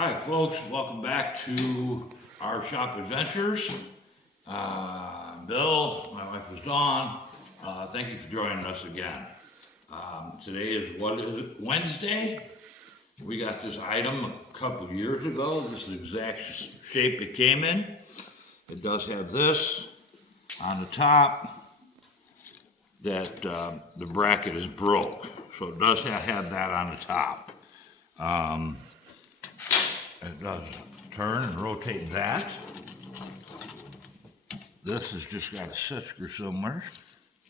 Hi folks, welcome back to our shop adventures. Bill, my wife is Dawn. Thank you for joining us again. Today is, Wednesday? We got this item a couple of years ago. This is the exact shape it came in. It does have this on the top that the bracket is broke. So it does have that on the top. It does turn and rotate that. This has just got a set screw somewhere.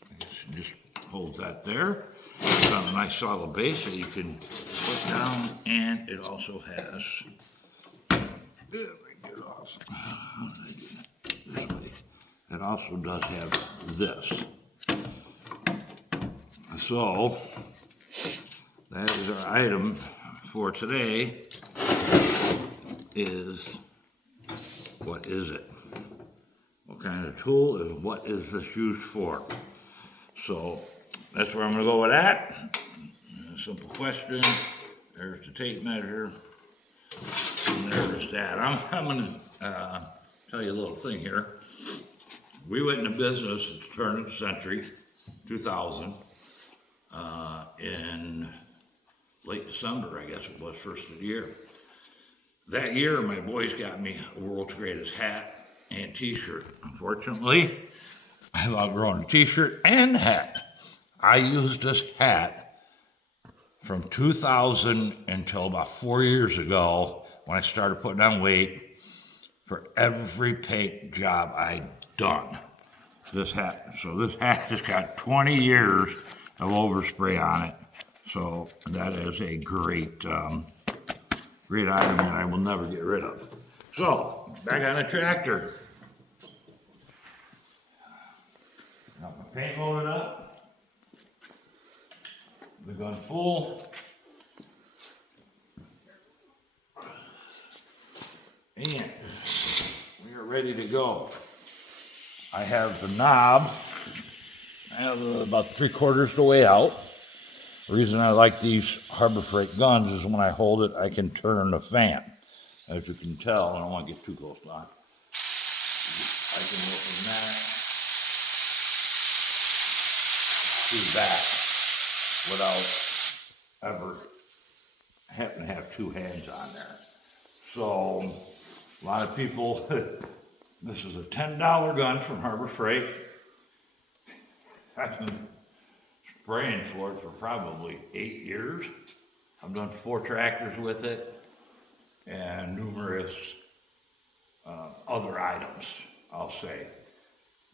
I guess you just hold that there. It's on a nice solid base that you can put down, and it also has, let me get it off. How did I do that? This way. It also does have this. So, that is our item for today. Is, what is it? What kind of tool is, what is this used for? So that's where I'm gonna go with that. A simple question. There's the tape measure. And there's that. I'm gonna tell you a little thing here. We went into business at the turn of the century, 2000, in late December, I guess it was, first of the year. That year, my boys got me a world's greatest hat and t-shirt. Unfortunately, I've outgrown the t-shirt and the hat. I used this hat from 2000 until about 4 years ago when I started putting on weight for every paint job I'd done. This hat, so this hat has got 20 years of overspray on it. So that is a great item that I will never get rid of. So, back on the tractor. Got my paint loaded up. The gun full. And we are ready to go. I have the knob. I have about 3/4 the way out. The reason I like these Harbor Freight guns is when I hold it, I can turn the fan. As you can tell, I don't want to get too close on. I can go from that to that without ever having to have two hands on there. So, a lot of people, this is a $10 gun from Harbor Freight. I've been spraying for it for probably 8 years. I've done 4 tractors with it and numerous other items, I'll say.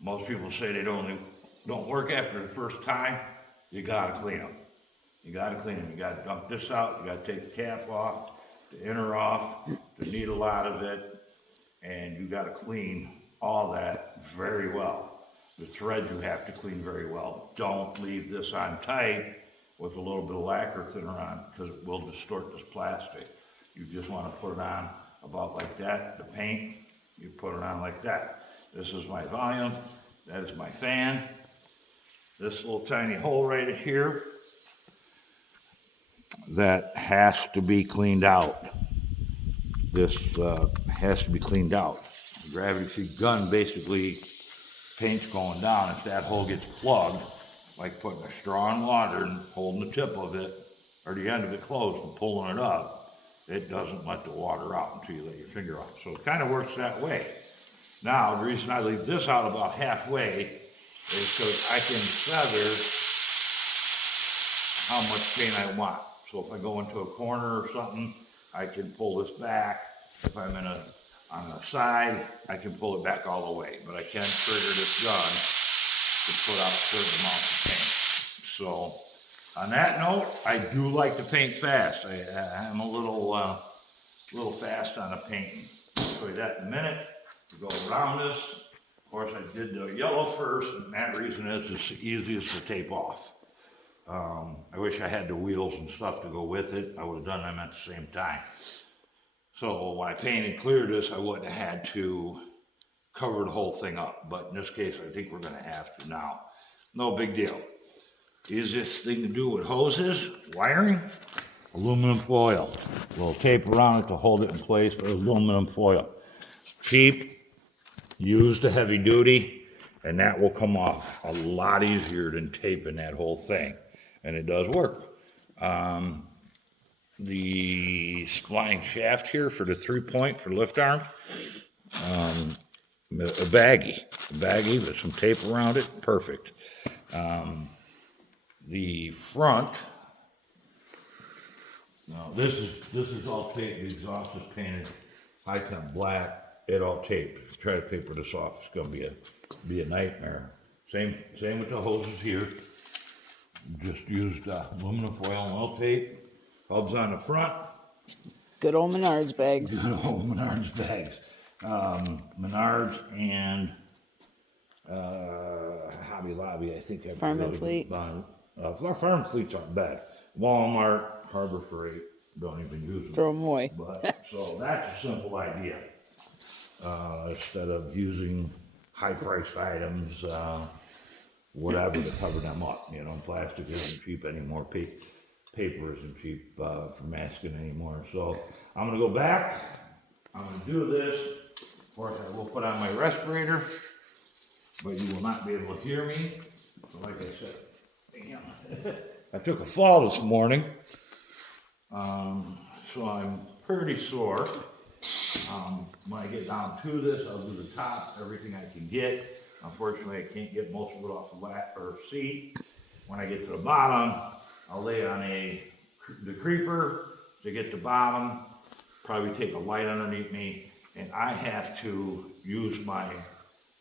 Most people say they don't work after the first time. You gotta clean them. You gotta clean them. You gotta dump this out. You gotta take the cap off, the inner off, the needle out of it, and you gotta clean all that very well. The threads you have to clean very well. Don't leave this on tight with a little bit of lacquer thinner on because it will distort this plastic. You just want to put it on about like that. The paint, you put it on like that. This is my volume. That is my fan. This little tiny hole right here, that has to be cleaned out. This has to be cleaned out. The gravity feed gun basically, paint's going down. If that hole gets plugged, like putting a straw in water and holding the tip of it or the end of it closed and pulling it up, it doesn't let the water out until you let your finger off. So it kind of works that way. Now, the reason I leave this out about halfway is because I can feather how much paint I want. So if I go into a corner or something, I can pull this back. If I'm on the side, I can pull it back all the way, but I can't trigger this gun to put out a certain amount of paint. So, on that note, I do like to paint fast. I'm a little fast on the painting. I'll show you that in a minute. We go around this. Of course, I did the yellow first, and that reason is it's the easiest to tape off. I wish I had the wheels and stuff to go with it. I would have done them at the same time. So when I painted and cleared this, I wouldn't have had to cover the whole thing up. But in this case, I think we're gonna have to now. No big deal. Easiest thing to do with hoses, wiring. aluminum foil. A little tape around it to hold it in place, but aluminum foil. Cheap, used to heavy duty, and that will come off a lot easier than taping that whole thing. And it does work. The spline shaft here for the 3-point for lift arm, a baggie with some tape around it, perfect. The front, now this is all taped. The exhaust is painted high temp black. It all taped. Try to paper this off. It's gonna be a nightmare. Same with the hoses here. Just used aluminum foil and oil tape. Hubs on the front. Good old Menards bags. Good old Menards bags. Menards and Hobby Lobby, I think. Farm and Fleet. Farm and Fleet's aren't bad. Walmart, Harbor Freight, don't even use them. Throw them away. But, so that's a simple idea. Instead of using high-priced items, whatever to cover them up. You know, plastic isn't cheap anymore. Paper isn't cheap for masking anymore. So I'm gonna go back. I'm gonna do this. Of course, I will put on my respirator, but you will not be able to hear me. So like I said, damn. I took a fall this morning, so I'm pretty sore. When I get down to this, I'll do the top, everything I can get. Unfortunately, I can't get most of it off the lap or seat. When I get to the bottom, I'll lay on the creeper to get the bottom, probably take a light underneath me, and I have to use my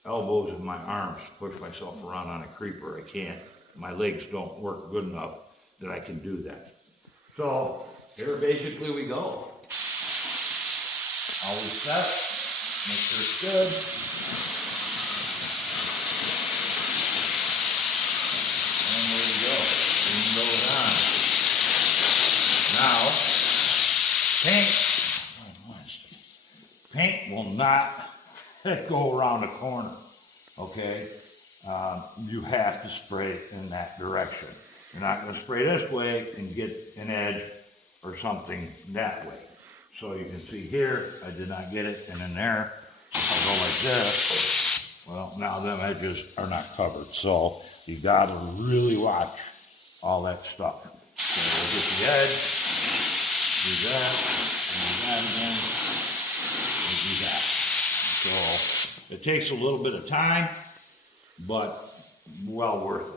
elbows and my arms to push myself around on a creeper. I can't, my legs don't work good enough that I can do that. So here basically we go. Always set, make sure it's good. And there you go, green goes on. Now, paint will not go around the corner, okay? You have to spray it in that direction. You're not gonna spray this way and get an edge or something that way. So you can see here, I did not get it, and in there, I'll go like this. Well, now them edges are not covered, so you gotta really watch all that stuff. So we'll get the edge, do that, and do that again, and do that. So it takes a little bit of time, but well worth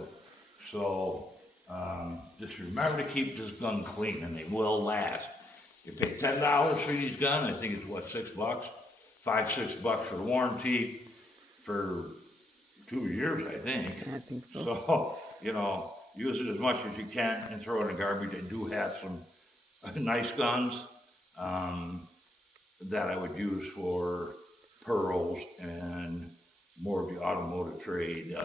it. So just remember to keep this gun clean, and they will last. You pay $10 for these guns. I think it's what, $6? $5-6 for the warranty for 2 years, I think. I think so. So, you know, use it as much as you can and throw it in the garbage. I do have some nice guns that I would use for pearls and more of the automotive trade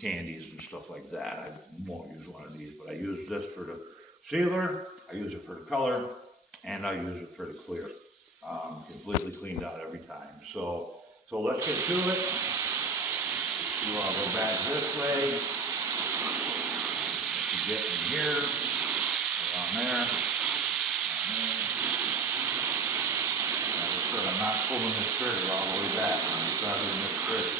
candies and stuff like that. I won't use one of these, but I use this for the sealer, I use it for the color, and I use it for the clear. Completely cleaned out every time. So let's get to it. I'll go back this way. Get in here, down there. Like I said, I'm not pulling this trigger all the way back. I'm just starting this trigger.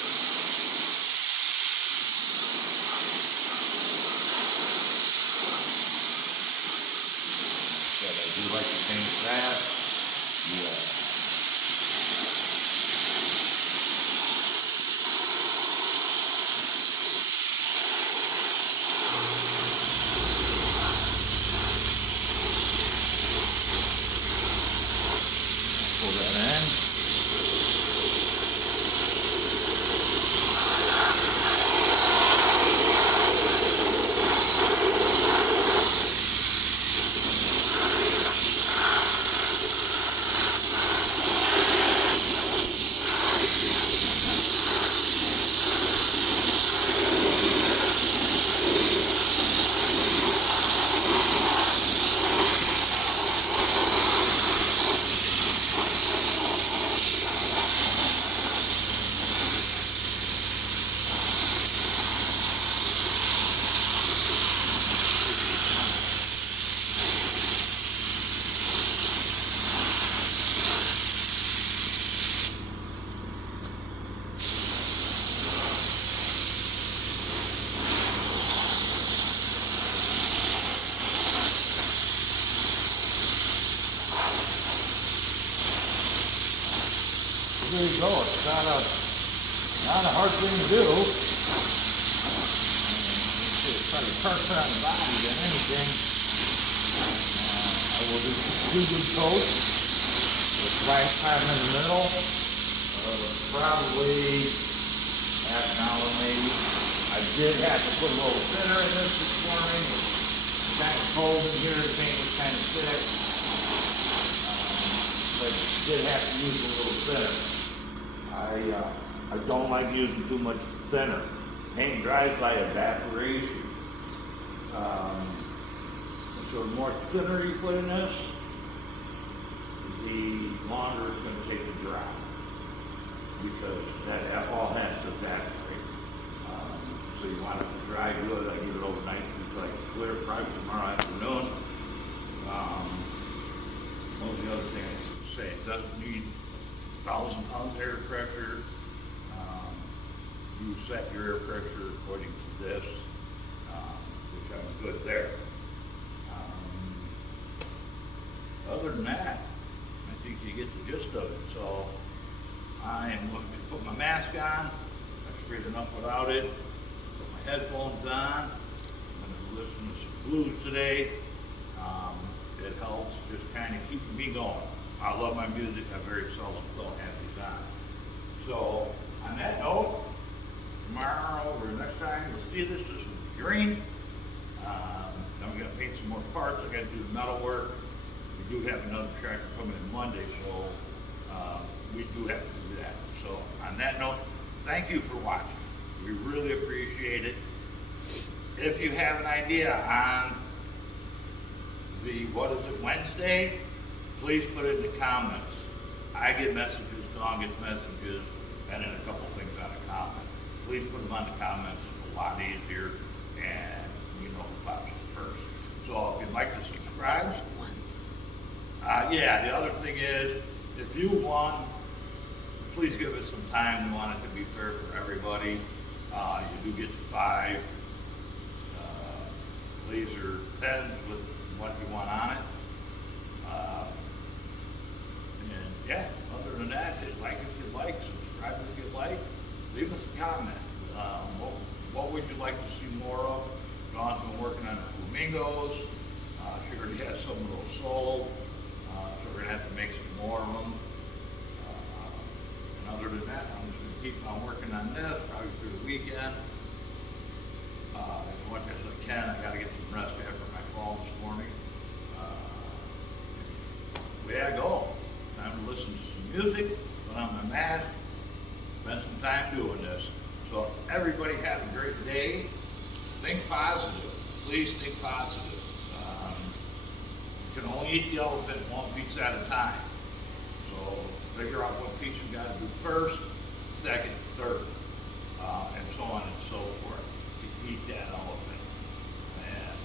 there you go. It's not a hard thing to do. It's better pressure on the body than anything. I will do 2 good coats with black time in the middle. Probably half an hour maybe. I did have to put a little thinner in this morning. It's kind of cold in here. The paint was kind of thick. But did have to use a little thinner. I don't like using too much thinner. Paint dries by evaporation. So the more thinner you put in this, the longer it's going to take to dry. Because that all has to evaporate. So you want it to dry good. I give it overnight. It's like clear, probably tomorrow afternoon. What was the other thing I was say? It doesn't need 1,000 pounds air pressure. You set your air pressure according to this, which I'm good there. Other than that, I think you get the gist of it. So I am going to put my mask on. That's straight enough without it. Put my headphones on. I'm going to listen to some blues today. It helps just kind of keep me going. I love my music. I very seldom don't have these on. So on that note, tomorrow or next time you'll see this is green. Then we got to paint some more parts. I got to do the metal work. We do have another tractor coming in Monday, so we do have to do that. So on that note, thank you for watching. We really appreciate it. If you have an idea on Wednesday, please put it in the comments. I get messages, Dawn gets messages, and then a couple things on the comment. Please put them on the comments. It's a lot easier, and you know who pops it first. So if you'd like to subscribe, yeah, the other thing is, if you want, please give us some time. We want it to be fair for everybody. You do get the 5 laser pens with what you want on it. And yeah, other than that, just like if you like, subscribe if you like, leave us a comment. What would you like to see more of? Dawn's been working on the flamingos. She already has some of those sold. So we're gonna have to make some more of them. And other than that, I'm just gonna keep on working on this, probably through the weekend. As much as I can, I gotta get some rest after my fall this morning. Way I go. Time to listen to some music, put on my mask, spend some time doing this. So everybody have a great day. Think positive. Please think positive. You can only eat the elephant one piece at a time. So figure out what piece you got to do first, second, third, and so on and so forth to eat that elephant. And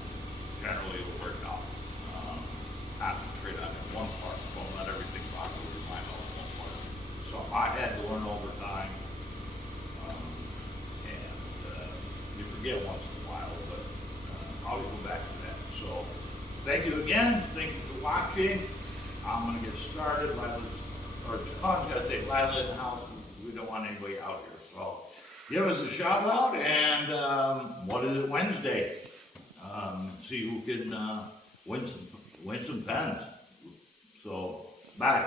generally it'll work out. Concentrate on one part. Don't let everything rock over your mind on one part. So I had to learn over time. You forget once in a while, but I'll go back to that. So thank you again. Thank you for watching. I'm going to get started. Tom's got to take Lila in the house. We don't want anybody out here. So give us a shout out. And what is it, Wednesday? See who can win some pens. So bye.